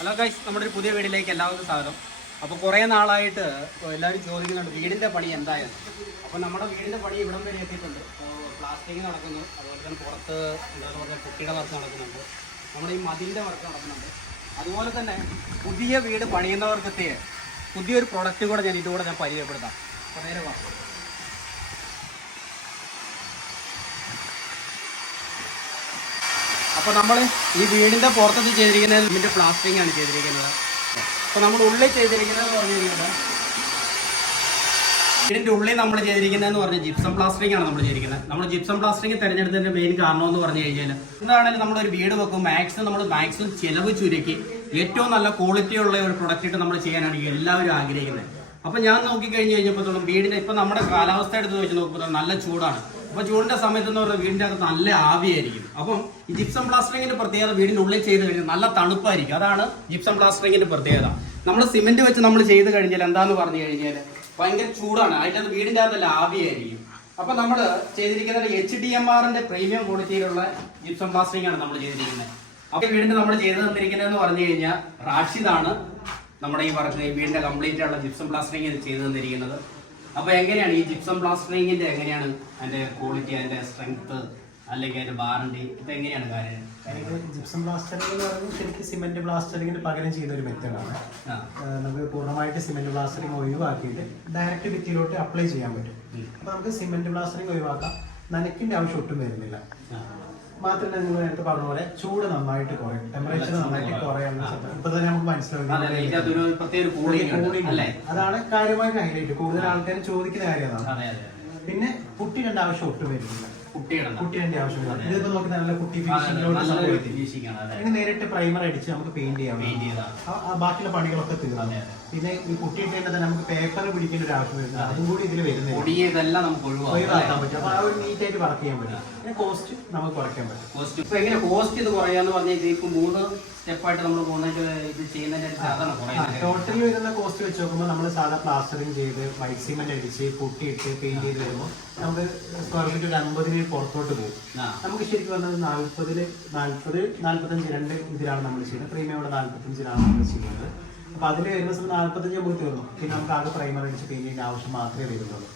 Hello guys നമ്മുടെ ഒരു പുതിയ വീടിലേക്ക് എല്ലാവർക്കും സ്വാഗതം. അപ്പോൾ കുറേ നാളായിട്ട് എല്ലാവരും ചോദിക്കുന്നുണ്ട് വീടിന്റെ പണി എന്തായെന്ന്. അപ്പോൾ നമ്മുടെ വീടിന്റെ പണി ഇവിടം വരെ എത്തിയിട്ടുണ്ട്. പ്ലാസ്റ്റിക് നടക്കുന്നു അതുപോലെ തന്നെ പുറത്ത് എന്താ പറയുക കുട്ടിയുടെ വർക്ക് നടക്കുന്നുണ്ട്. നമ്മുടെ ഈ മതിലിന്റെ വർക്ക് നടക്കുന്നുണ്ട്. അതുപോലെ തന്നെ പുതിയ വീട് പണിയുന്നവർക്കെത്തിയ പുതിയൊരു പ്രൊഡക്റ്റ് കൂടെ ഞാൻ ഇതുകൂടെ ഞാൻ പരിചയപ്പെടുത്താം. കുറേ നേരെ അപ്പോൾ നമ്മൾ ഈ വീടിന്റെ പുറത്തത് ചെയ്തിരിക്കുന്നത് ഇതിന്റെ പ്ലാസ്റ്റിംഗ് ആണ് ചെയ്തിരിക്കുന്നത്. അപ്പോൾ നമ്മൾ ഉള്ളിൽ ചെയ്തിരിക്കുന്നത് പറഞ്ഞു കഴിഞ്ഞാൽ വീടിന്റെ ഉള്ളിൽ നമ്മൾ ചെയ്തിരിക്കുന്നതെന്ന് പറഞ്ഞാൽ ജിപ്സം പ്ലാസ്റ്ററിംഗ് ആണ് നമ്മൾ ചെയ്തിരിക്കുന്നത്. നമ്മൾ ജിപ്സം പ്ലാസ്റ്ററിംഗ് തിരഞ്ഞെടുത്തതിന്റെ മെയിൻ കാരണം എന്ന് പറഞ്ഞു കഴിഞ്ഞാൽ എന്താണെങ്കിലും നമ്മളൊരു വീട് വെക്കും മാക്സിമം നമ്മൾ മാക്സിമം ചിലവ് ചുരുക്കി ഏറ്റവും നല്ല ക്വാളിറ്റി ഉള്ള ഒരു പ്രൊഡക്റ്റ് ഇട്ട് നമ്മൾ ചെയ്യാനാണ് എല്ലാവരും ആഗ്രഹിക്കുന്നത്. അപ്പോൾ ഞാൻ നോക്കിക്കഴിഞ്ഞ് കഴിഞ്ഞപ്പോഴത്തോളം വീടിന് ഇപ്പൊ നമ്മുടെ കാലാവസ്ഥ എടുത്ത് വെച്ച് നോക്കുമ്പോൾ നല്ല ചൂടാണ്. അപ്പൊ ചൂടിന്റെ സമയത്ത് എന്ന് പറഞ്ഞാൽ വീടിന്റെ അകത്ത് നല്ല ആവിയായിരിക്കും. അപ്പം ഈ ജിപ്സം പ്ലാസ്റ്ററിങ്ങിന്റെ പ്രത്യേകത വീടിന്റെ ഉള്ളിൽ ചെയ്ത് കഴിഞ്ഞാൽ നല്ല തണുപ്പായിരിക്കും. അതാണ് ജിപ്സം പ്ലാസ്റ്ററിങ്ങിന്റെ പ്രത്യേകത. നമ്മൾ സിമെന്റ് വെച്ച് നമ്മൾ ചെയ്ത് കഴിഞ്ഞാൽ എന്താന്ന് പറഞ്ഞു കഴിഞ്ഞാൽ ഭയങ്കര ചൂടാണ്. അതിന്റെ അകത്ത് വീടിന്റെ അകത്തല്ല ആവിയായിരിക്കും. അപ്പൊ നമ്മൾ ചെയ്തിരിക്കുന്നത് എച്ച് ഡി എം ആറിന്റെ പ്രീമിയം ക്വാളിറ്റിയിലുള്ള ജിപ്സം പ്ലാസ്റ്ററിംഗ് ആണ് നമ്മൾ ചെയ്തിരിക്കുന്നത്. അപ്പൊ ഈ വീടിന്റെ നമ്മൾ ചെയ്ത് തന്നിരിക്കുന്നതെന്ന് പറഞ്ഞു കഴിഞ്ഞാൽ റാഷിദാണ് നമ്മുടെ ഈ പറഞ്ഞ വീടിന്റെ കംപ്ലീറ്റ് ആയിട്ടുള്ള ജിപ്സം പ്ലാസ്റ്ററിംഗ് ചെയ്ത് ചെയ്തു തന്നിരിക്കുന്നത്. അപ്പൊ എങ്ങനെയാണ് ഈ ജിപ്സം പ്ലാസ്റ്ററിംഗിന്റെ എങ്ങനെയാണ് അതിന്റെ ക്വാളിറ്റി അതിന്റെ സ്ട്രെങ്ത് അല്ലെങ്കിൽ അതിന്റെ വാറണ്ടി ഇപ്പൊ എങ്ങനെയാണ് കാര്യം? ജിപ്സം പ്ലാസ്റ്ററിംഗ് എന്ന് പറയുന്നത് ശരിക്കും സിമെന്റ് പ്ലാസ്റ്ററിങ്ങിന് പകരം ചെയ്ത ഒരു മെത്തേഡാണ് നമുക്ക് പൂർണമായിട്ട് സിമെന്റ് പ്ലാസ്റ്ററിംഗ് ഒഴിവാക്കിയിട്ട് ഡയറക്റ്റ് ഭിത്തിയിലോട്ട് അപ്ലൈ ചെയ്യാൻ പറ്റും. അപ്പൊ നമുക്ക് സിമെന്റ് പ്ലാസ്റ്ററിംഗ് ഒഴിവാക്കാം. നനയ്ക്കിന്റെ ആവശ്യം ഒട്ടും വരുന്നില്ല. മാത്രമല്ല നിങ്ങൾ നേരത്തെ പറഞ്ഞ പോലെ ചൂട് നന്നായിട്ട് കുറയും. ടെമ്പറേച്ചർ നന്നായിട്ട് കുറയാനുള്ള. ഇപ്പൊ തന്നെ നമുക്ക് മനസ്സിലാവും അതാണ് കാര്യമായിട്ട് ഹൈലൈറ്റ് കൂടുതൽ ആൾക്കാർ ചോദിക്കുന്ന കാര്യം അതാണ്. അതെ അതെ പിന്നെ കുട്ടി ആവശ്യം ഒട്ടും വരുന്നില്ല. കുട്ടിയുടെ പുട്ടിടേണ്ട ആവശ്യമില്ല ഇതിപ്പോ നമുക്ക് നല്ല കുട്ടി ഫിനിഷിംഗ് നേരിട്ട് പ്രൈമർ അടിച്ച് നമുക്ക് പെയിന്റ് ചെയ്യാം. ബാക്കിയുള്ള പണികളൊക്കെ തീർന്നു. പിന്നെ ഈ കുട്ടിയിട്ടേണ്ടത് നമുക്ക് പേപ്പർ പിടിക്കേണ്ട ഒരു ആവശ്യം വരുന്നത് അതും. കൂടി ഇതിൽ വരുന്നത് ഒഴിവാക്കാൻ പറ്റും. അപ്പൊ ആ ഒരു നീറ്റ് ആയിട്ട് വർക്ക് ചെയ്യാൻ പറ്റും. കോസ്റ്റ് നമുക്ക് കുറയ്ക്കാൻ പറ്റും. കോസ്റ്റ് ഇപ്പൊ എങ്ങനെ കോസ്റ്റ് ഇത് കുറയാന്ന് പറഞ്ഞാൽ ഇതിപ്പോ ഇപ്പൊ മൂന്ന് സ്റ്റെപ്പായിട്ട് നമ്മൾ പോകുന്നതിന്റെ ഇത് ചെയ്യുന്നതിന്റെ സാധനം കുറയുന്നത് ടോട്ടലി വരുന്ന കോസ്റ്റ് വെച്ച് നോക്കുമ്പോൾ നമ്മൾ സാധാ പ്ലാസ്റ്ററിങ് ചെയ്ത് വൈറ്റ് സിമെന്റ് അടിച്ച് പൊട്ടിയിട്ട് പെയിന്റ് ചെയ്ത് വരുമ്പോൾ നമുക്ക് സ്ക്വയർ ഫീറ്റ് ഒരു അമ്പതിന് പുറത്തോട്ട് പോകും. നമുക്ക് ശരിക്കും പറഞ്ഞത് നാല്പതിൽ നാൽപ്പത് നാല്പത്തഞ്ച് രണ്ട് ഇതിലാണ് നമ്മൾ ചെയ്യുന്നത്. പ്രീമിയോടെ നാല്പത്തഞ്ചിലാണ് നമ്മൾ ചെയ്യുന്നത്. അപ്പൊ അതിൽ വരുന്ന സമയത്ത് നാല്പത്തഞ്ച് നമുക്ക് തീർന്നു. പിന്നെ നമുക്ക് ആകെ പ്രൈമർ അടിച്ച് പെയിന്റിന്റെ ആവശ്യം മാത്രമേ വരുന്നുള്ളൂ.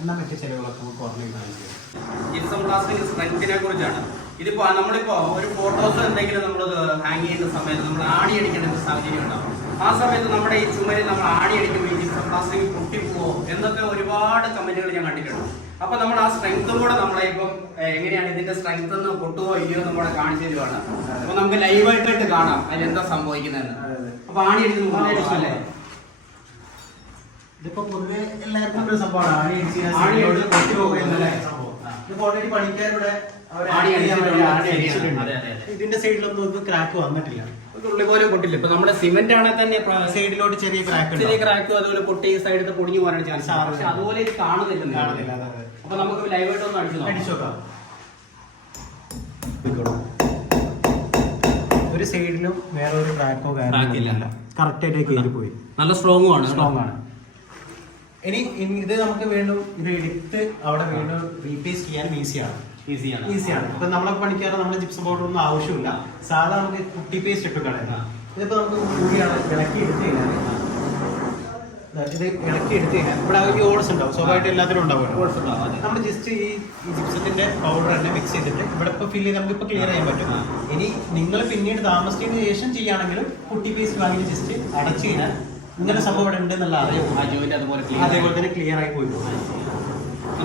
എന്നാൽ മറ്റു ചിലവുകളൊക്കെ നമുക്ക് കുറഞ്ഞു കിട്ടുകയും ചെയ്യും ജിപ്സം പ്ലാസ്റ്റിക് സ്ട്രെങ്തിനെ കുറിച്ചാണ്. ഇതിപ്പോ നമ്മളിപ്പോ ഒരു ഫോട്ടോസ് എന്തെങ്കിലും നമ്മൾ ഹാങ് ചെയ്യുന്ന സമയത്ത് നമ്മൾ ആണി അടിക്കേണ്ട ഒരു സാഹചര്യം ഉണ്ടാവും. ആ സമയത്ത് നമ്മുടെ ഈ ചുമരിൽ നമ്മൾ ആണി അടിക്കുമ്പോൾ ഈ പ്ലാസ്റ്റിക് പൊട്ടിപ്പോവോ എന്നൊക്കെ ഒരുപാട് കമന്റുകൾ ഞാൻ കണ്ടിട്ടുണ്ട്. അപ്പൊ നമ്മൾ ആ സ്ട്രെങ്ത്തും കൂടെ നമ്മളെ ഇപ്പം എങ്ങനെയാണ് ഇതിന്റെ സ്ട്രെങ്ത് എന്ന് പൊട്ടുവോ ഇല്ലയോ നമ്മളെ കാണിച്ചു തരുവാണ്. അപ്പൊ നമുക്ക് ലൈവായിട്ടായിട്ട് കാണാം അതിൽ എന്താ സംഭവിക്കുന്നതെന്ന്. അപ്പൊ ആണി അടിക്കുന്നത് അല്ലേ ഇതിപ്പോ പൊതുവെ എല്ലാവർക്കും ഒരു സംഭവമാണ്. ആണി അടിച്ച് ആണി സൈഡിലോട്ട് അടിച്ച് പൊട്ടി പോകുക എന്നുള്ള അല്ലേ? സംഭവം ആ. ഇതിപ്പോ ഓൾറെഡി പണിക്കാരുടെ ഇതിന്റെ സൈഡിലൊന്നും ഇത് ക്രാക്ക് വന്നിട്ടില്ല. ഉള്ളി പോലെ പൊട്ടില്ല. ഇപ്പൊ നമ്മുടെ സിമെന്റ് ആണെങ്കിൽ തന്നെ സൈഡിലോട്ട് ചെറിയ ക്രാക്ക് ചെറിയ ക്രാക്കും അതുപോലെ പൊട്ടി സൈഡിൽ പൊടിഞ്ഞു പോകാനാണ് ചാൻസ്. പക്ഷെ അതുപോലെ ഇത് കാണുന്നില്ല. കാണുന്നില്ല. അപ്പൊ നമുക്ക് ലൈവായിട്ട് ഒന്ന് അടിച്ചു. അടിച്ചു നോക്കാം. ഒരു സൈഡിലും വേറെ ഒരു ക്രാക്കോ ഇല്ല. കറക്റ്റ് ആയിട്ട് കയറി പോയി. നല്ല സ്ട്രോങ് ആണ്. സ്ട്രോങ് ആണ്. ഇനി ഇത് നമുക്ക് വീണ്ടും ഇത് എടുത്ത് അവിടെ വീണ്ടും റീപ്ലേസ് ചെയ്യാൻ ഈസിയാണ് ഈസിയാണ് ഈസിയാണ് അപ്പൊ നമ്മളെ പണിക്കാറ് നമ്മുടെ ജിപ്സം പൗഡർ ഒന്നും ആവശ്യമില്ല. സാധാ നമുക്ക് കുട്ടി പേസ്റ്റ് ഇട്ട് കളയുന്ന. ഇതിപ്പോ നമുക്ക് കൂടിയാണ് ഇളക്കി എടുത്ത് കഴിഞ്ഞാൽ ഇത് ഇളക്കി എടുത്ത് കഴിഞ്ഞാൽ ഇവിടെ ഒരു ഓൾസ് ഉണ്ടാവും. സ്വാഭാവികമായിട്ട് ഓൾസ് ഉണ്ടാവും നമ്മൾ ജസ്റ്റ് ഈ ഈ ജിപ്സത്തിന്റെ പൗഡർ തന്നെ മിക്സ് ചെയ്തിട്ട് ഇവിടെ ഇപ്പൊ ഫില്ല് ചെയ്ത് നമുക്ക് ഇപ്പൊ ക്ലിയർ ചെയ്യാൻ പറ്റും. ഇനി നിങ്ങൾ പിന്നീട് താമസിച്ചതിന് ശേഷം ചെയ്യുകയാണെങ്കിലും കുട്ടി പേസ്റ്റ് വാങ്ങി ജസ്റ്റ് അടച്ചു കഴിഞ്ഞാൽ ഇങ്ങനെ സംഭവം ഇവിടെ ഉണ്ട് എന്നുള്ള അറിയാം ആ ജോയിന്റ് അതുപോലെ തന്നെ ക്ലിയർ ആയി പോയി പോകും. അപ്പൊ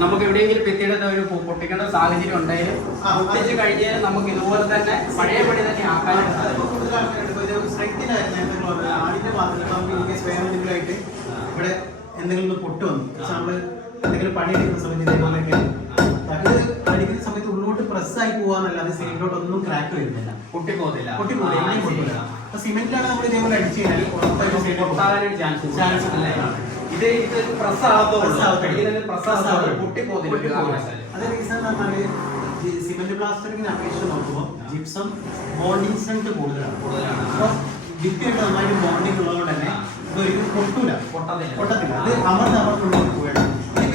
നമുക്ക് എവിടെയെങ്കിലും പെത്തിയുടെ ഒരു പൊട്ടിക്കേണ്ട സാഹചര്യം ഉണ്ടായാലും പൊട്ടിച്ച് കഴിഞ്ഞാൽ നമുക്ക് ഇതുപോലെ തന്നെ പഴയ പണി തന്നെ ആക്കാനും അതിപ്പോ സാധിക്കും കൂടുതൽ ആൾക്കാരുണ്ട്. ഇപ്പോ ഇത് strength നായിരുന്നു നേരത്തെ നിങ്ങൾ പറഞ്ഞത്. ആണിന്റെ മാത്രമല്ല നമുക്ക് ഇങ്ങനെ സ്വയം എന്തെങ്കിലും ഇവിടെ എന്തെങ്കിലും ഒന്ന് പൊട്ട് വന്നു നമ്മൾ എന്തെങ്കിലും പണിയെടുക്കുന്ന സമയത്ത് ഇതേപോലെയൊക്കെ അത് അടിക്കുന്ന സമയത്ത് ഉള്ളോട്ട് പ്രസ്സായി പോവാന്നല്ലാതെ സൈഡിലോട്ട് ഒന്നും ക്രാക്ക് വരുന്നില്ല. പൊട്ടില്ല അപ്പൊ സിമെന്റിലാണ് നമ്മൾ ഇതേപോലെ അടിച്ചു കഴിഞ്ഞാൽ ഉറപ്പായിട്ടും ചാൻസ് ചാൻസ്. ഇത് ഇത് പ്രസ് ആകത്തുള്ളൂ Press ആകത്തുള്ളൂ. പ്രസ് Press ആകത്തുള്ളൂ ആകത്തുള്ളൂ. പൊട്ടിപ്പോകത്തില്ല ഒരു പൊട്ടിപ്പോകില്ല. കാരണവശാലും. അത് റീസൺ പറഞ്ഞാൽ ജി- സിമന്റ് പ്ലാസ്റ്ററിങ്ങിനെ അപേക്ഷിച്ച് നോക്കുമ്പോൾ ജിപ്സം ബോണ്ടിങ് സ്ട്രെങ്ത് കൂടുതലാണ്. അപ്പോൾ ഭിത്തിയായിട്ട് നന്നായിട്ട് ബോണ്ടിങ് ഉള്ളതുകൊണ്ട് തന്നെ ഇതൊരിക്കലും പൊട്ടൂല. പൊട്ടത്തില്ല. പൊട്ടത്തില്ല. അത് അമർന്ന് അമർന്നുള്ള പോവുകയാണ്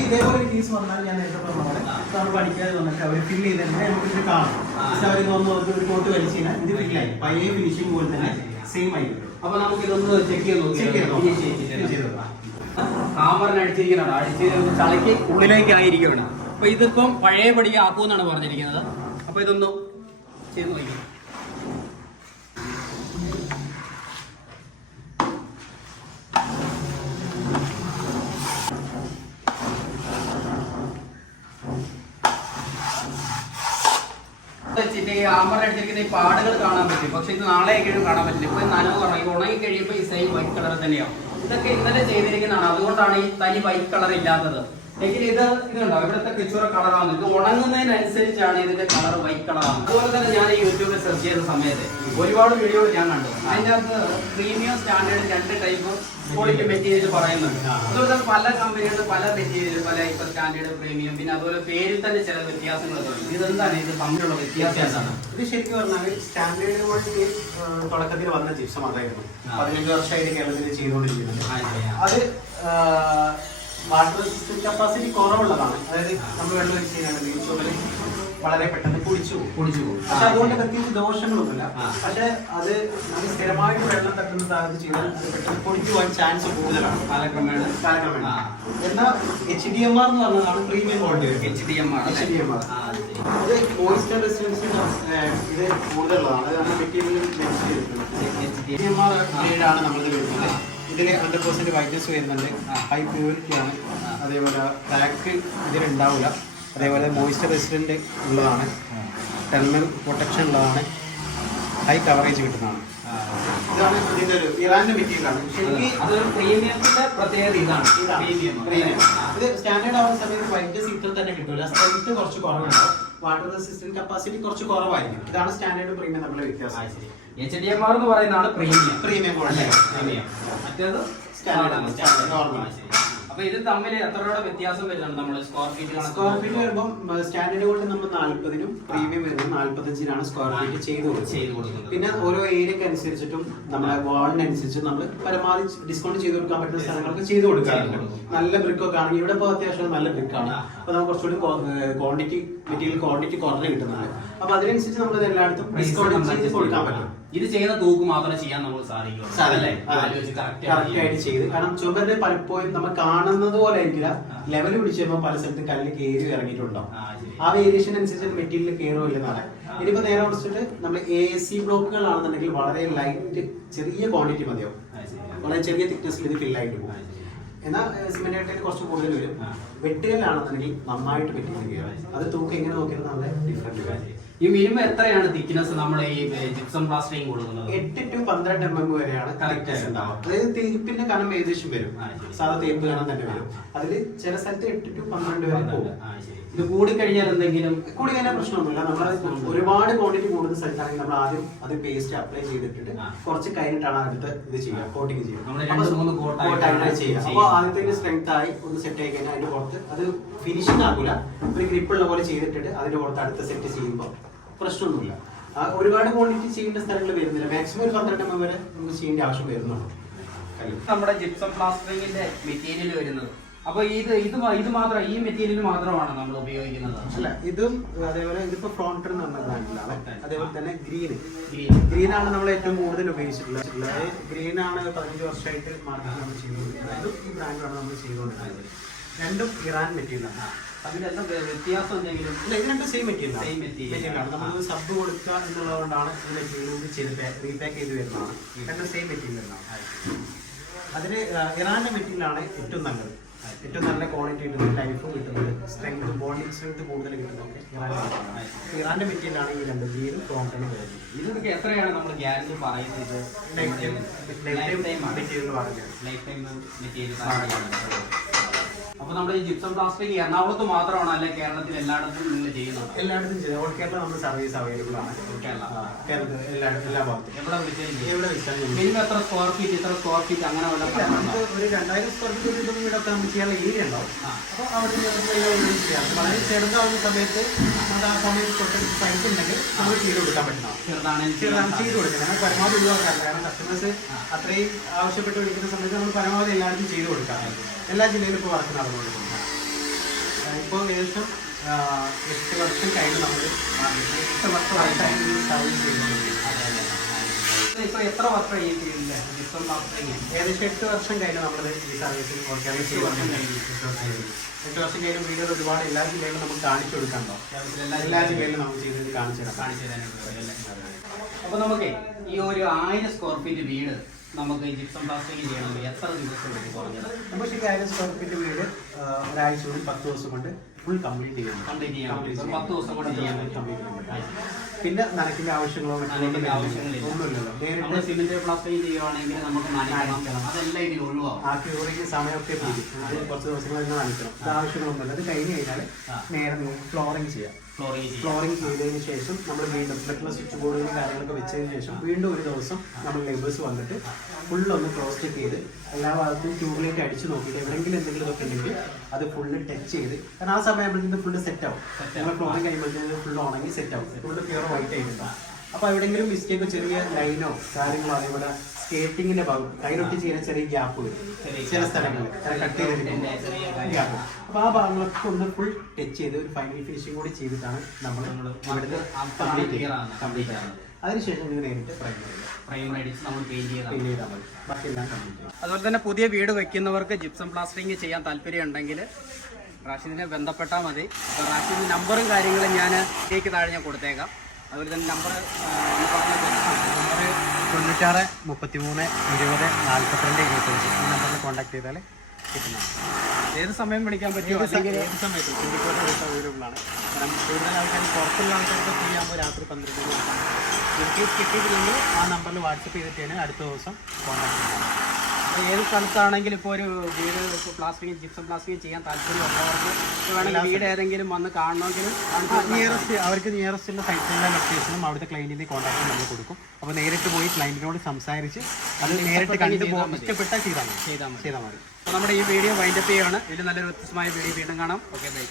ഇതേപോലെ ഒരു കേസ് വന്നാൽ ഞാൻ നേരത്തെ പറഞ്ഞ പോലെ നമ്മൾ പഠിക്കാതെ വന്നിട്ട് അവർ ഫില്ല് ചെയ്ത് തന്നെ നമുക്ക് ഇത് കാണും. പക്ഷെ അവർ വന്ന് ഒരു കോട്ട് വലിച്ചു കഴിഞ്ഞാൽ ഇത് ഫില്ലായി പഴയ ഫിനിഷിംഗ് പോലെ തന്നെ സെയിം ആയി. അപ്പോൾ അപ്പൊ നമുക്ക് ഇതൊന്ന് ചെക്ക് ചെയ്ത് ചെയ്ത്? നോക്കാം. കാമറിന് അടിച്ചിരിക്കണം അടിച്ച് ചളക്കി ഉള്ളിലേക്ക് ആയിരിക്കുകയാണ് അപ്പൊ ഇതിപ്പം പഴയപടി ആക്കുമെന്നാണ് പറഞ്ഞിരിക്കുന്നത്. അപ്പൊ ഇതൊന്ന് ചെയ്ത് നോക്കി വെച്ചിട്ട് ഈ പാടുകൾ കാണാൻ പറ്റും. പക്ഷെ ഇത് നാളെ കഴിയുമ്പോൾ കാണാൻ പറ്റില്ല ഇപ്പൊ നനവ് കുറയും ഉണങ്ങി കഴിയുമ്പോൾ ഈ സെയിം വൈറ്റ് കളർ തന്നെയാവും. ഇതൊക്കെ ഇന്നലെ ചെയ്തിരിക്കുന്നതാണ്. അതുകൊണ്ടാണ് ഈ തനി വൈറ്റ് കളർ ഇല്ലാത്തത്. എങ്കിൽ ഇത് ഇതുണ്ടോ? ഇവിടുത്തെ കിച്ചൂറ കളറാണ് ഇത് ഉണങ്ങുന്നതിനനുസരിച്ചാണ് ഇതിന്റെ കളർ വൈറ്റ് കളറാണ് അതുപോലെ തന്നെ ഞാൻ ഈ യൂട്യൂബിൽ സെർച്ച് ചെയ്ത സമയത്ത് ഒരുപാട് വീഡിയോകൾ ഞാൻ കണ്ടു. അതിന്റെ അകത്ത് പ്രീമിയം സ്റ്റാൻഡേർഡ് രണ്ട് ടൈപ്പ് ക്വാളിറ്റി മെറ്റീരിയൽ പറയുന്നുണ്ട്. അതുപോലെ തന്നെ പല കമ്പനികളുടെ പല മെറ്റീരിയൽ പല ഇപ്പൊ സ്റ്റാൻഡേർഡ് പ്രീമിയം പിന്നെ അതുപോലെ പേരിൽ തന്നെ ചില വ്യത്യാസങ്ങൾ ഇതെന്താണ് ഇത് തമ്മിലുള്ള വ്യത്യാസം എന്താണ്? ഇത് ശരിക്കും പറഞ്ഞാൽ സ്റ്റാൻഡേർഡ് ക്വാളിറ്റി തുടക്കത്തിൽ വന്ന ജിപ്സം അതായിരുന്നു ആ. പതിനഞ്ച് വർഷമായിട്ട് കേരളത്തിൽ ചെയ്തുകൊണ്ടിരിക്കുന്നത്. അത് വാട്ടർ റെസിസ്റ്റൻസ് കപ്പാസിറ്റി കുറവുള്ളതാണ്. അതായത് നമ്മൾ വെള്ളം ഒഴിച്ച് കഴിഞ്ഞാൽ ചുമൽ വളരെ പെട്ടെന്ന് കുടിച്ചു കുടിച്ചു പോകും. പക്ഷെ അതുകൊണ്ട് പ്രത്യേകിച്ച് ദോഷങ്ങളൊന്നുമില്ല. പക്ഷെ അത് നമ്മൾ സ്ഥിരമായിട്ട് വെള്ളം തട്ടുന്ന സാഹചര്യം ചെയ്താൽ അത് പെട്ടെന്ന് പോകാൻ ചാൻസ് കൂടുതലാണ്. കാലക്രമേണ. കാലക്രമേണ. എന്നാൽ എച്ച് ഡി എം ആർ എന്ന് പറഞ്ഞതാണ് premium quality H D M R H D M R ഇത് മോയിസ്റ്റർ റെസിസ്റ്റൻസ് ഇത് കൂടുതലുള്ളതാണ് അത് ഡി എം ആർ ആണ് നമ്മളിത് വരുന്നത്. ഇതിൽ ഹൺഡ്രഡ് പെർസെന്റ് വൈറ്റ്നസ് വരുന്നുണ്ട്. ഹൈ പ്യൂരിറ്റി ആണ്. ആ. അതേപോലെ ബാക്ക് ഇതിലുണ്ടാവില്ല. അതേപോലെ മോയിസ്ചർ റെസിഡന്റ് ഉള്ളതാണ്. ടെർമൽ പ്രൊട്ടക്ഷൻ ഉള്ളതാണ്. ഹൈ കവറേജ് കിട്ടുന്നതാണ്. ഇതാണ് ഇതിന്റെ ഒരു ഇറാന്റെ മെറ്റീരിയലാണ് അതൊരു പ്രത്യേകത ഇതാണ്. Premium premium. ഇത് സ്റ്റാൻഡേർഡ് ആവുന്ന സമയത്ത് വൈറ്റ് സീറ്റിൽ തന്നെ കിട്ടില്ല സ്ട്രെങ്ത് കുറച്ച് കുറവുണ്ടാവും. വാട്ടർ റെസിസ്റ്റന്റ് കപ്പാസിറ്റി കുറച്ച് കുറവായിരിക്കും. ഇതാണ് സ്റ്റാൻഡേർഡ് പ്രീമിയം തമ്മിലുള്ള വ്യത്യാസം. എച്ച് ഡി എം ആർ എന്ന് പറയുന്നതാണ് പ്രീമിയം. പ്രീമിയം മറ്റേത്? സ്റ്റാൻഡേർഡ് ആണ്, സ്റ്റാൻഡേർഡ് നോർമൽ ആണ്. ശരി. അപ്പൊ ഇത് തമ്മിൽ എത്ര രൂപയുടെ വ്യത്യാസം വരുന്നുണ്ട് നമ്മൾ സ്ക്വയർ ഫീറ്റ് സ്ക്വയർ ഫീറ്റ് വരുമ്പോൾ സ്റ്റാൻഡേർഡ് ഗോൾഡ് നമ്മൾ നാല്പതിനും പ്രീമിയം വരുന്നത് നാല്പത്തഞ്ചിനാണ് സ്ക്വയർ ഫീറ്റ് ചെയ്ത് കൊടുക്കുന്നത്. പിന്നെ ഓരോ ഏരിയക്ക് അനുസരിച്ചിട്ടും നമ്മുടെ വാളിനനുസരിച്ച് നമ്മൾ പരമാവധി ഡിസ്കൗണ്ട് ചെയ്ത് കൊടുക്കാൻ പറ്റുന്ന സ്ഥലങ്ങൾക്ക് ചെയ്ത് കൊടുക്കാറുണ്ട്. നല്ല ബ്രിക്ക് ബ്രിക്കൊക്കെ ആണെങ്കിൽ ഇവിടെ ഇപ്പോൾ അത്യാവശ്യം നല്ല ബ്രിക്കാണ് ആണ്. അപ്പൊ നമുക്ക് കുറച്ചുകൂടി ക്വാണ്ടിറ്റി മെറ്റീരിയൽ ക്വാണ്ടിറ്റി കുറഞ്ഞ് കിട്ടുന്നുണ്ട്. അപ്പൊ അതിനനുസരിച്ച് നമ്മൾ എല്ലായിടത്തും ഡിസ്കൗണ്ട് ചെയ്ത് കൊടുക്കാൻ പറ്റും. ഇത് ചെയ്യുന്ന തൂക്ക് മാത്രമേ ചെയ്യാൻ നമ്മൾ സാധിക്കുള്ളൂ. ചെയ്ത്. കാരണം ചുമരിന്റെ പലപ്പോഴും നമ്മൾ കാണുന്നത് പോലെ ആയിരിക്കില്ല. ലെവൽ പിടിച്ചപ്പോ പല സ്ഥലത്ത് കല്ല് കയറി ഇറങ്ങിയിട്ടുണ്ടാവും. ആ, വേരിയേഷൻ അനുസരിച്ച് മെറ്റീരിയൽ കയറുമില്ല ആ. ഇനിയിപ്പോ നേരെ കുറച്ചിട്ട് നമ്മൾ എ സി ബ്ലോക്കുകളാണെന്നുണ്ടെങ്കിൽ വളരെ ലൈറ്റ് ചെറിയ ക്വാണ്ടിറ്റി മതിയാവും. വളരെ ചെറിയ തിക്നെസ്സിൽ ഇത് ഫില്ലായിട്ട് പോകും. എന്നാൽ സിമെന്റ് ആയിട്ട് കുറച്ച് കൂടുതൽ വരും. ആ. വെട്ടുകല്ലാണെന്നുണ്ടെങ്കിൽ നന്നായിട്ട് മെറ്റീരിയൽ കയറും അത് തൂക്കം എങ്ങനെ നോക്കിയാലും നല്ല ഡിഫറെന്റ് വരും. ഈ മിനിമം എത്രയാണ് തിക്നെസ് നമ്മൾ ഈ ജിപ്സം പ്ലാസ്റ്ററിങ് കൊടുക്കുന്നത്? എട്ട് ടു പന്ത്രണ്ട് എം എം വരെയാണ് ആയിട്ട്. ഉണ്ടാവുക. അതായത് തേപ്പിന്റെ കനം ഏകദേശം വരും. സാധാ തേപ്പ് കനം തന്നെ വരും. അതിൽ ചില സ്ഥലത്ത് എട്ട് ടു പന്ത്രണ്ട് വരെ പോകും. ഇത് കൂടിക്കഴിഞ്ഞാൽ എന്തെങ്കിലും കൂടി കഴിഞ്ഞാൽ പ്രശ്നമൊന്നുമില്ല. നമ്മൾ ഒരുപാട് ക്വാണ്ടിറ്റി കൂടുന്ന സ്ഥലത്താണെങ്കിൽ നമ്മൾ ആദ്യം അത് പേസ്റ്റ് അപ്ലൈ ചെയ്തിട്ട് കുറച്ച് കഴിഞ്ഞിട്ടാണ് അടുത്ത് ഇത് ചെയ്യുക കോട്ടിങ് ചെയ്യുക. ചെയ്യും. അപ്പോൾ ആദ്യത്തെ സ്ട്രെങ്ത് ആയി ഒന്ന് സെറ്റ് ആയി കഴിഞ്ഞാൽ അതിന്റെ പുറത്ത് അത് ഫിനിഷിംഗ് ആകില്ല ഒരു ഗ്രിപ്പ് ഉള്ള പോലെ ചെയ്തിട്ട് അതിന്റെ പുറത്ത് അടുത്ത സെറ്റ് ചെയ്യുമ്പോൾ പ്രശ്നമൊന്നുമില്ല. ഒരുപാട് ക്വാണ്ടിറ്റി ചെയ്യേണ്ട സ്ഥലങ്ങൾ വരുന്നില്ല. മാക്സിമം ഒരു പന്ത്രണ്ട് എണ്ണം വരെ നമുക്ക് ചെയ്യേണ്ട ആവശ്യം വരുന്നുള്ളൂ. നമ്മുടെ ജിപ്സം പ്ലാസ്റ്ററിംഗിന്റെ മെറ്റീരിയൽ വരുന്നത്. അപ്പൊ ഇത് ഇത് ഇത് മാത്രം ഈ മെറ്റീരിയൽ മാത്രമാണ് നമ്മൾ ഉപയോഗിക്കുന്നത് അല്ല? ഇതും അതേപോലെ ഇതിപ്പോ ഫ്രോണ്ടർ എന്ന് പറഞ്ഞ ബ്രാൻഡിലാണ് അതേപോലെ തന്നെ ഗ്രീൻ. ഗ്രീൻ ആണ് നമ്മൾ ഏറ്റവും കൂടുതൽ ഉപയോഗിച്ചിട്ടുള്ളത്. ഗ്രീൻ ആണ് പതിനഞ്ച് വർഷമായിട്ട് മാർക്കറ്റ് നമ്മൾ ചെയ്തുകൊണ്ടിരിക്കുന്നത്. അതും ഈ ബ്രാൻഡാണ് നമ്മൾ ചെയ്തുകൊണ്ടിരിക്കുന്നത്. രണ്ടും ഇറാൻ മെറ്റീരിയലാണ് വ്യത്യാസം എന്തെങ്കിലും? അല്ല ഇത് രണ്ടും സെയിം മെറ്റീരിയൽ സെയിം. ആണ്. നമ്മൾ സബ് കൊടുക്കുക എന്നുള്ളതുകൊണ്ടാണ് ഇത് മെറ്റീരിയൽ ചെയ്ത് റീപാക്ക് ചെയ്ത് വരുന്നതാണ്. രണ്ടും സെയിം മെറ്റീരിയലാണ് അതിന് ആ, ഇറാന്റെ മെറ്റീരിയൽ ആണ് ഏറ്റവും നല്ലത്. ഏറ്റവും നല്ല ക്വാളിറ്റി കിട്ടുന്നത് ലൈഫും കിട്ടുന്നത് സ്ട്രെങ്ത് ബോണ്ടിങ് സ്ട്രെങ്ത് കൂടുതൽ കിട്ടുന്നത്. ഇറാന്റെ ആണ് ഈ രണ്ട് ഗ്രീനും ഫ്രോണ്ടിനും വരുന്നത് ഇതൊക്കെ എത്രയാണ് നമ്മൾ ഗ്യാരണ്ടി പറയുന്നത്? Life time. മെറ്റീരിയൽ പറഞ്ഞത് ലൈഫ് ടൈം മെറ്റീരിയൽ അപ്പൊ നമ്മുടെ ഈ ജിപ്സം പ്ലാസ്റ്റിക് എറണാകുളത്ത് മാത്രമാണ് അല്ലെ കേരളത്തിൽ എല്ലായിടത്തും നിങ്ങൾ ചെയ്യുന്നത്? എല്ലായിടത്തും ചെയ്യുന്നത്. ഓൾ കേരള നമ്മുടെ സർവീസ് അവൈലബിൾ ആണ്. കേരള. കേരളത്തിൽ എല്ലാ എല്ലാ ഭാഗത്തും. എവിടെ വിളിച്ചാലും എവിടെ വിളിച്ചാലും മിനിമം എത്ര സ്ക്വയർ ഫീറ്റ് ഇത്ര സ്ക്വയർ ഫീറ്റ് അങ്ങനെ നമുക്ക് ഒരു രണ്ടായിരം സ്ക്വയർ ഫീറ്റ് വീടും വീടൊക്കെ നമുക്ക് ചെയ്യാനുള്ള ഏരിയ ഉണ്ടാവും. അപ്പൊ അപ്പോൾ അവിടെ ചെയ്യാം. വളരെ ചെറുതാവുന്ന സമയത്ത് നമ്മുടെ ആ സമയത്ത് തൊട്ട് സൈറ്റ് ഉണ്ടെങ്കിൽ നമുക്ക് ചെയ്ത് കൊടുക്കാൻ പറ്റണം ചെറുതാണെങ്കിൽ ചെറുതാണ് ചെയ്ത് നമ്മൾ പരമാവധി ഒഴിവാക്കാറില്ല. കാരണം കസ്റ്റമേഴ്സ് അത്രയും ആവശ്യപ്പെട്ട് വിളിക്കുന്ന സമയത്ത് നമ്മൾ പരമാവധി എല്ലാവർക്കും ചെയ്ത് കൊടുക്കാം എല്ലാ ജില്ലയിലും ഇപ്പോൾ വർക്ക് നടന്നുകൊണ്ടിരിക്കുന്നത് ഇപ്പോൾ ഏകദേശം എട്ട് വർഷം കഴിഞ്ഞ് നമ്മൾ എട്ട് വർഷമായിട്ടാണ് ഈ സർവീസ് ചെയ്തുകൊണ്ടിരിക്കുന്നത്. ഇപ്പൊ എത്ര വർഷം ഈ ഫീൽഡിൽ ഇപ്പം ഏകദേശം എട്ട് വർഷം കഴിഞ്ഞ് നമ്മൾ ഈ സർവീസിൽ കൊടുക്കാൻ എട്ട് വർഷം കഴിഞ്ഞു. എട്ട് വർഷം കഴിഞ്ഞ് വീഡിയോ ഒരുപാട് എല്ലാ ജില്ലകളും നമുക്ക് കാണിച്ചു കൊടുക്കണ്ടോ എല്ലാ എല്ലാ ജില്ലയിലും നമുക്ക് ചെയ്തിട്ട് കാണിച്ചു കാണിച്ചു അപ്പോൾ അപ്പൊ നമുക്ക് ഈ ഒരു ആയിരം സ്ക്വയർ ഫീറ്റ് വീട് നമുക്ക് ജിപ്സം പ്ലാസ്റ്റിക് ചെയ്യണമെങ്കിൽ എത്ര ദിവസം എടുക്കും കുറഞ്ഞത്? നമുക്ക് ശരിക്കും ആയിരം സ്ക്വയർ ഫീറ്റ് വീട് ഒരാഴ്ച കൊണ്ട് പത്ത് ദിവസം കൊണ്ട് ഫുൾ കംപ്ലീറ്റ് ചെയ്യണം കംപ്ലീറ്റ് ചെയ്യാം പത്ത് ദിവസം കൊണ്ട് ചെയ്യാൻ പറ്റും. പിന്നെ നനയ്ക്കുന്ന ആവശ്യങ്ങളോ നനയ്ക്കേണ്ട ആവശ്യങ്ങളില്ല. ഒന്നുമില്ലല്ലോ. നമ്മൾ നേരിട്ട് സിമെന്റ് പ്ലാസ്റ്റിക് ചെയ്യുവാണെങ്കിൽ നമുക്ക് നനയ്ക്കണം അതെല്ലാം ഇതിൽ ഒഴിവാകും. ആ ക്യൂറിങ് സമയമൊക്കെ പിടിക്കും. അത്. കുറച്ച് ദിവസങ്ങളിൽ നിന്ന് നനയ്ക്കണം. ഇത് ആവശ്യങ്ങളൊന്നുമില്ല. അത് കഴിഞ്ഞ് കഴിഞ്ഞാൽ ആ. നേരെ ഫ്ലോറിങ് ചെയ്യാം. ഫ്ലോറിങ് ചെയ്യും. ഫ്ലോറിങ് ചെയ്തതിന് ശേഷം നമ്മൾ വീണ്ടും മറ്റുള്ള സ്വിച്ച് ബോർഡുകളും കാര്യങ്ങളൊക്കെ വെച്ചതിന് ശേഷം വീണ്ടും ഒരു ദിവസം നമ്മൾ ലേബേഴ്സ് വന്നിട്ട് ഫുള്ള് ഒന്ന് ക്രോസ് ചെക്ക് ചെയ്ത് എല്ലാ ഭാഗത്തും ട്യൂബിലേക്ക് അടിച്ചു നോക്കിയിട്ട് എവിടെയെങ്കിലും എന്തെങ്കിലും ഒക്കെ ഉണ്ടെങ്കിൽ അത് ഫുള്ള് ടച്ച് ചെയ്ത്. കാരണം ആ സമയം ഫുള്ള് സെറ്റ് ആവും. നമ്മൾ ഫ്ലോറിങ് കഴിയുമ്പോഴത്തേക്കും ഫുള്ള് ഉണങ്ങി സെറ്റ് ആവും. ഫുള്ള് പ്യൂർ വൈറ്റ് ആയിട്ടുണ്ടാവും അപ്പോൾ എവിടെയെങ്കിലും മിസ്റ്റേക്ക് ചെറിയ ലൈനോ കാര്യങ്ങളോ അതേപോലെ സ്കേറ്റിങ്ങിന്റെ ഭാഗം കൈരൊട്ടി ചെയ്യുന്ന ചെറിയ ഗ്യാപ്പ് വരും. ചെറിയ ചില സ്ഥലങ്ങളിൽ. കട്ട് ചെയ്തിരിക്കും അപ്പൊ ഗ്യാപ്പ് അപ്പോൾ ആ ഭാഗങ്ങളൊക്കെ ഒന്ന് ഫുൾ ടച്ച് ചെയ്ത് ഒരു ഫൈനൽ ഫിനിഷിംഗ് കൂടി ചെയ്തിട്ടാണ് നമ്മൾ ഇവിടുന്ന് കംപ്ലീറ്റ്. കംപ്ലീറ്റ് ആവുന്നത് അതിനുശേഷം നിങ്ങൾ നേരിട്ട് അതുപോലെ തന്നെ പുതിയ വീട് വെക്കുന്നവർക്ക് ജിപ്സം പ്ലാസ്റ്ററിങ് ചെയ്യാൻ താല്പര്യം ഉണ്ടെങ്കിൽ റാഷിദിനെ ബന്ധപ്പെട്ടാൽ മതി. അപ്പോൾ റാഷിദിന്റെ നമ്പറും കാര്യങ്ങളും ഞാൻ കേക്ക് താഴെ ഞാൻ കൊടുത്തേക്കാം. അതുപോലെ തന്നെ നമ്പർ നമ്പർ തൊണ്ണൂറ്റാറ് മുപ്പത്തി മൂന്ന് ഇരുപത് നാൽപ്പത്തിരണ്ട് ഇരുപത്തഞ്ച് ഈ നമ്പറിൽ കോൺടാക്ട് ചെയ്താൽ കിട്ടുന്നതാണ്. ഏത് സമയം വിളിക്കാൻ പറ്റിയ ഏത് സമയത്തും? ട്വന്റി അവൈലബിൾ ആണ്. കാരണം കൂടുതൽ ആൾക്കാർ പുറത്തുള്ള ആൾക്കാർക്ക് ഫ്രീ ആകുമ്പോൾ രാത്രി പന്ത്രണ്ട് മണി എനിക്ക് കിട്ടിയിട്ടില്ലെങ്കിൽ ആ നമ്പറിൽ വാട്സപ്പ് ചെയ്തിട്ട് അടുത്ത ദിവസം കോൺടാക്ട് ഏത് സ്ഥലത്താണെങ്കിലും ഇപ്പോൾ ഒരു വീട് പ്ലാസ്റ്റിക് ജിപ്സം പ്ലാസ്റ്റിക് ചെയ്യാൻ താല്പര്യമുള്ളവർക്ക് വേണമെങ്കിൽ വീട് ഏതെങ്കിലും വന്ന് കാണണമെങ്കിൽ നിയറസ്റ്റ് അവർക്ക് നിയറസ്റ്റുള്ള സൈറ്റിലുള്ള ലൊക്കേഷനും അവിടുത്തെ ക്ലൈന്റിന്റെ കോൺടാക്റ്റും നമ്മൾ കൊടുക്കും. അപ്പോൾ നേരിട്ട് പോയി ക്ലൈന്റിനോട് സംസാരിച്ച് അത് നേരിട്ട് കണ്ടു പോകാൻ ഇഷ്ടപ്പെട്ടാൽ മതി. ചെയ്താൽ മതി. ചെയ്താൽ മതി. അപ്പോൾ നമ്മുടെ ഈ വീഡിയോ വൈൻഡപ്പ് ചെയ്യുകയാണ്. ഇതിൽ നല്ലൊരു വ്യത്യസ്തമായ വീഡിയോ വീണ്ടും കാണാം. Okay bye